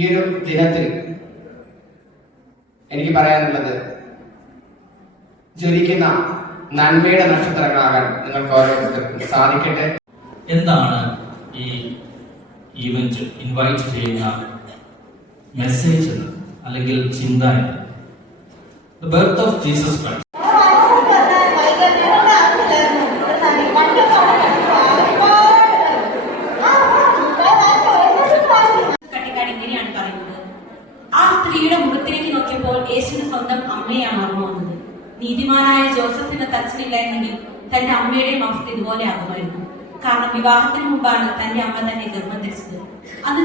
ഈ ഒരു ദിനത്തിൽ എനിക്ക് പറയാനുള്ളത്, ജ്വലിക്കുന്ന നന്മയുടെ നക്ഷത്രങ്ങളാകാൻ നിങ്ങൾക്ക് ഓരോരുത്തർക്കും സാധിക്കട്ടെ. എന്താണ് ഈ ഈവന്റ് ഇൻവൈറ്റ് ചെയ്യുന്ന മെസ്സേജ് അല്ലെങ്കിൽ ചിന്ത? The birth of Jesus Christ. ഇങ്ങനെയാണ് പറയുന്നത്, ആ സ്ത്രീയുടെ മുഖത്തിലേക്ക് നോക്കിയപ്പോൾ യേശുവിന് സ്വന്തം അമ്മയാണ് ഓർമ്മ വന്നത്. നീതിമാനായ ജോസഫിന് തച്ചനില്ലായിരുന്നെങ്കിൽ തന്റെ അമ്മയുടെയും അവസ്ഥ ഇതുപോലെ ആകുമായിരുന്നു. കാരണം വിവാഹത്തിന് മുമ്പാണ് തന്റെ അമ്മ തന്നെ ഗർഭം ധരിച്ചത്. അന്ന്